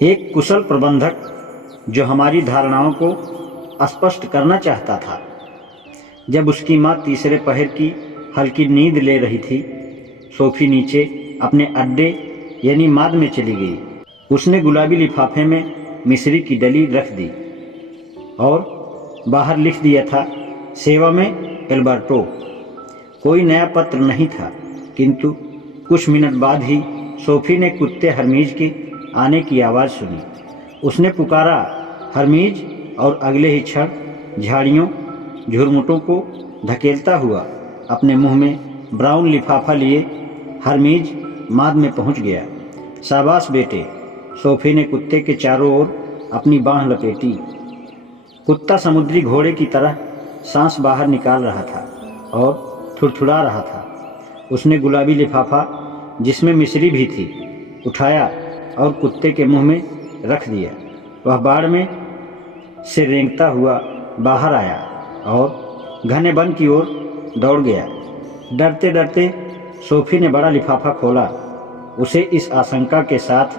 एक कुशल प्रबंधक जो हमारी धारणाओं को स्पष्ट करना चाहता था। जब उसकी माँ तीसरे पहर की हल्की नींद ले रही थी, सोफी नीचे अपने अड्डे यानी माद में चली गई। उसने गुलाबी लिफाफे में मिश्री की डली रख दी और बाहर लिख दिया था, सेवा में एल्बर्टो। कोई नया पत्र नहीं था, किंतु कुछ मिनट बाद ही सोफी ने कुत्ते हरमीज के आने की आवाज़ सुनी। उसने पुकारा, हरमीज, और अगले ही क्षण झाड़ियों झुरमुटों को धकेलता हुआ अपने मुंह में ब्राउन लिफाफा लिए हरमीज माद में पहुंच गया। शाबाश बेटे, सोफी ने कुत्ते के चारों ओर अपनी बाँह लपेटी। कुत्ता समुद्री घोड़े की तरह सांस बाहर निकाल रहा था और थुड़थुड़ा रहा था। उसने गुलाबी लिफाफा, जिसमें मिश्री भी थी, उठाया और कुत्ते के मुंह में रख दिया। वह बाड़ में से रेंगता हुआ बाहर आया और घने वन की ओर दौड़ गया। डरते डरते सोफी ने बड़ा लिफाफा खोला, उसे इस आशंका के साथ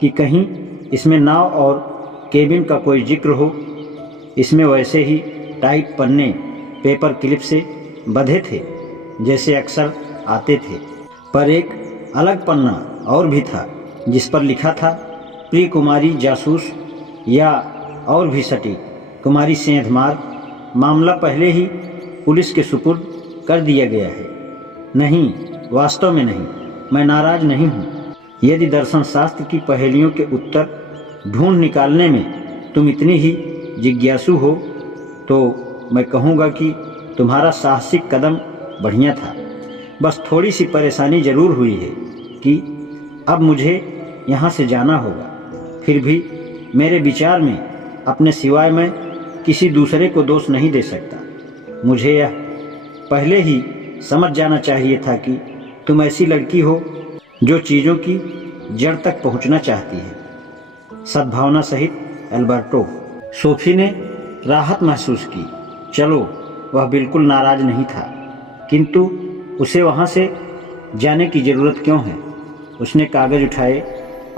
कि कहीं इसमें नाव और केबिन का कोई जिक्र हो। इसमें वैसे ही टाइट पन्ने पेपर क्लिप से बंधे थे जैसे अक्सर आते थे, पर एक अलग पन्ना और भी था जिस पर लिखा था, प्रिय कुमारी जासूस, या और भी सटीक, कुमारी सेंधमार, मामला पहले ही पुलिस के सुपुर्द कर दिया गया है। नहीं, वास्तव में नहीं, मैं नाराज नहीं हूँ। यदि दर्शन शास्त्र की पहेलियों के उत्तर ढूंढ निकालने में तुम इतनी ही जिज्ञासु हो तो मैं कहूँगा कि तुम्हारा साहसिक कदम बढ़िया था। बस थोड़ी सी परेशानी जरूर हुई है कि अब मुझे यहाँ से जाना होगा। फिर भी मेरे विचार में अपने सिवाय मैं किसी दूसरे को दोष नहीं दे सकता। मुझे यह पहले ही समझ जाना चाहिए था कि तुम ऐसी लड़की हो जो चीज़ों की जड़ तक पहुंचना चाहती है। सद्भावना सहित एल्बर्टो। सोफी ने राहत महसूस की। चलो, वह बिल्कुल नाराज नहीं था, किंतु उसे वहां से जाने की ज़रूरत क्यों है। उसने कागज़ उठाए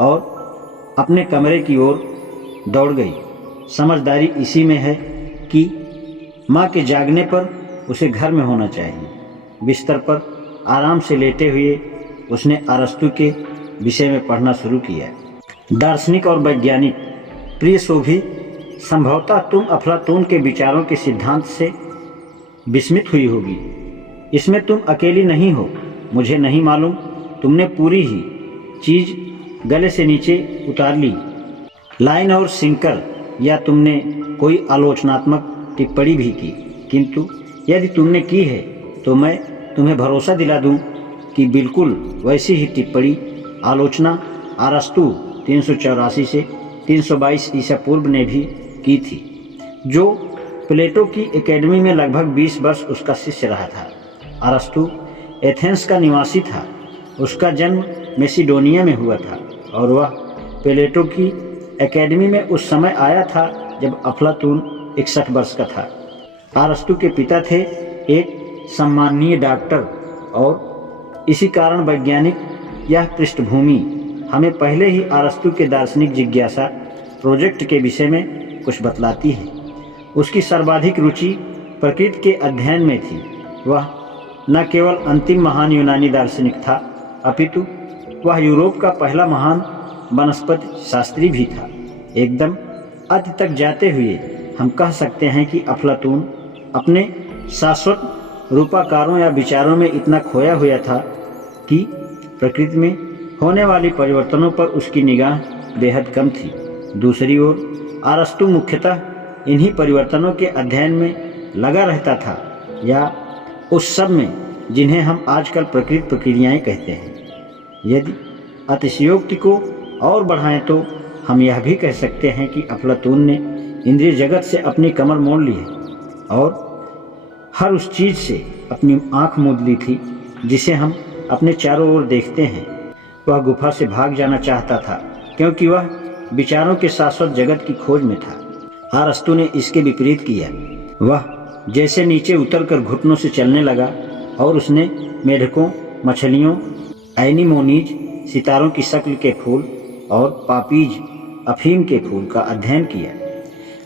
और अपने कमरे की ओर दौड़ गई। समझदारी इसी में है कि माँ के जागने पर उसे घर में होना चाहिए। बिस्तर पर आराम से लेटे हुए उसने अरस्तु के विषय में पढ़ना शुरू किया। दार्शनिक और वैज्ञानिक। प्रिय सोफी, संभवतः तुम अफलातून के विचारों के सिद्धांत से विस्मित हुई होगी। इसमें तुम अकेली नहीं हो। मुझे नहीं मालूम, तुमने पूरी ही चीज़ गले से नीचे उतार ली, लाइन और सिंकर, या तुमने कोई आलोचनात्मक टिप्पणी भी की। किंतु यदि तुमने की है तो मैं तुम्हें भरोसा दिला दूं कि बिल्कुल वैसी ही टिप्पणी, आलोचना अरस्तु 384 से 322 ईसा पूर्व ने भी की थी, जो प्लेटो की एकेडमी में लगभग 20 वर्ष उसका शिष्य रहा था। अरस्तु एथेंस का निवासी था। उसका जन्म मैसिडोनिया में हुआ था और वह प्लेटो की एकेडमी में उस समय आया था जब अफलातून 61 वर्ष का था। अरस्तु के पिता थे एक सम्माननीय डॉक्टर और इसी कारण वैज्ञानिक यह पृष्ठभूमि हमें पहले ही अरस्तु के दार्शनिक जिज्ञासा प्रोजेक्ट के विषय में कुछ बतलाती है। उसकी सर्वाधिक रुचि प्रकृति के अध्ययन में थी। वह न केवल अंतिम महान यूनानी दार्शनिक था, अपितु वह यूरोप का पहला महान वनस्पति शास्त्री भी था। एकदम अंत तक जाते हुए हम कह सकते हैं कि अफलातून अपने शाश्वत रूपाकारों या विचारों में इतना खोया हुआ था कि प्रकृति में होने वाली परिवर्तनों पर उसकी निगाह बेहद कम थी। दूसरी ओर अरस्तु मुख्यतः इन्हीं परिवर्तनों के अध्ययन में लगा रहता था, या उस सब में जिन्हें हम आजकल प्रकृति प्रक्रियाएं कहते हैं। यदि अतिशयोक्ति को और बढ़ाएं तो हम यह भी कह सकते हैं कि अफलातून ने इंद्रिय जगत से अपनी कमर मोड़ ली है और हर उस चीज़ से अपनी आंख मूंद ली थी जिसे हम अपने चारों ओर देखते हैं। वह गुफा से भाग जाना चाहता था क्योंकि वह विचारों के शाश्वत जगत की खोज में था। अरस्तु ने इसके विपरीत किया। वह जैसे नीचे उतरकर घुटनों से चलने लगा और उसने मेढकों, मछलियों, एनीमोनीज, सितारों की शक्ल के फूल और पापीज अफीम के फूल का अध्ययन किया।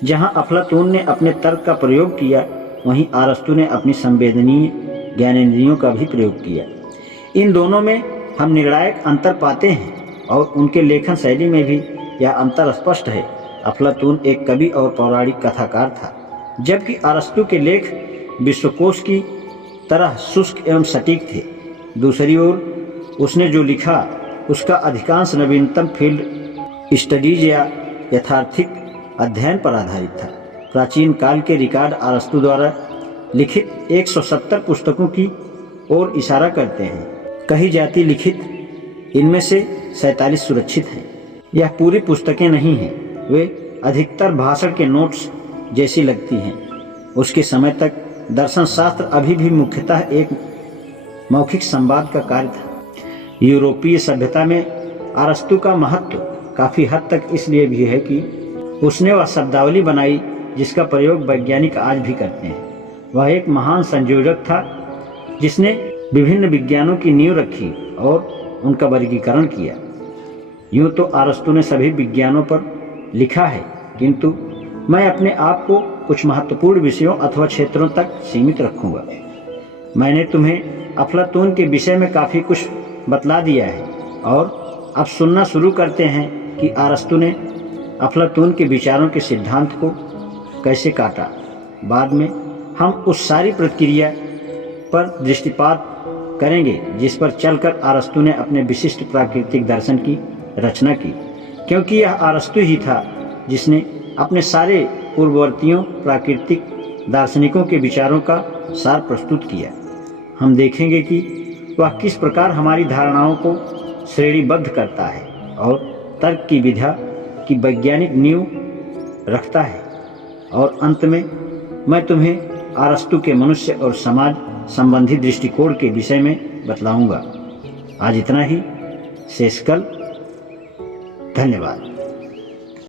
जहाँ अफलातून ने अपने तर्क का प्रयोग किया, वहीं अरस्तु ने अपनी संवेदनीय ज्ञानेंद्रियों का भी प्रयोग किया। इन दोनों में हम निर्णायक अंतर पाते हैं और उनके लेखन शैली में भी यह अंतर स्पष्ट है। अफलातून एक कवि और पौराणिक कथाकार था, जबकि अरस्तु के लेख विश्वकोश की तरह शुष्क एवं सटीक थे। दूसरी ओर उसने जो लिखा उसका अधिकांश नवीनतम फील्ड स्टडीज या यथार्थिक अध्ययन पर आधारित था। प्राचीन काल के रिकॉर्ड अरस्तु द्वारा लिखित 170 पुस्तकों की ओर इशारा करते हैं। कही जाती लिखित इनमें से 47 सुरक्षित हैं। यह पूरी पुस्तकें नहीं हैं, वे अधिकतर भाषण के नोट्स जैसी लगती हैं। उसके समय तक दर्शन शास्त्र अभी भी मुख्यतः एक मौखिक संवाद का कार्य था। यूरोपीय सभ्यता में अरस्तु का महत्व काफ़ी हद तक इसलिए भी है कि उसने वह शब्दावली बनाई जिसका प्रयोग वैज्ञानिक आज भी करते हैं। वह एक महान संयोजक था जिसने विभिन्न विज्ञानों की नींव रखी और उनका वर्गीकरण किया। यूँ तो अरस्तु ने सभी विज्ञानों पर लिखा है, किंतु मैं अपने आप को कुछ महत्वपूर्ण विषयों अथवा क्षेत्रों तक सीमित रखूंगा। मैंने तुम्हें अफलातून के विषय में काफ़ी कुछ बतला दिया है और अब सुनना शुरू करते हैं कि अरस्तु ने अफलातून के विचारों के सिद्धांत को कैसे काटा। बाद में हम उस सारी प्रक्रिया पर दृष्टिपात करेंगे जिस पर चलकर अरस्तु ने अपने विशिष्ट प्राकृतिक दर्शन की रचना की, क्योंकि यह अरस्तु ही था जिसने अपने सारे पूर्ववर्तियों प्राकृतिक दार्शनिकों के विचारों का सार प्रस्तुत किया। हम देखेंगे कि वह किस प्रकार हमारी धारणाओं को श्रेणीबद्ध करता है और तर्क की विधा की वैज्ञानिक नींव रखता है। और अंत में मैं तुम्हें अरस्तु के मनुष्य और समाज संबंधी दृष्टिकोण के विषय में बतलाऊंगा। आज इतना ही, शेष कल। धन्यवाद।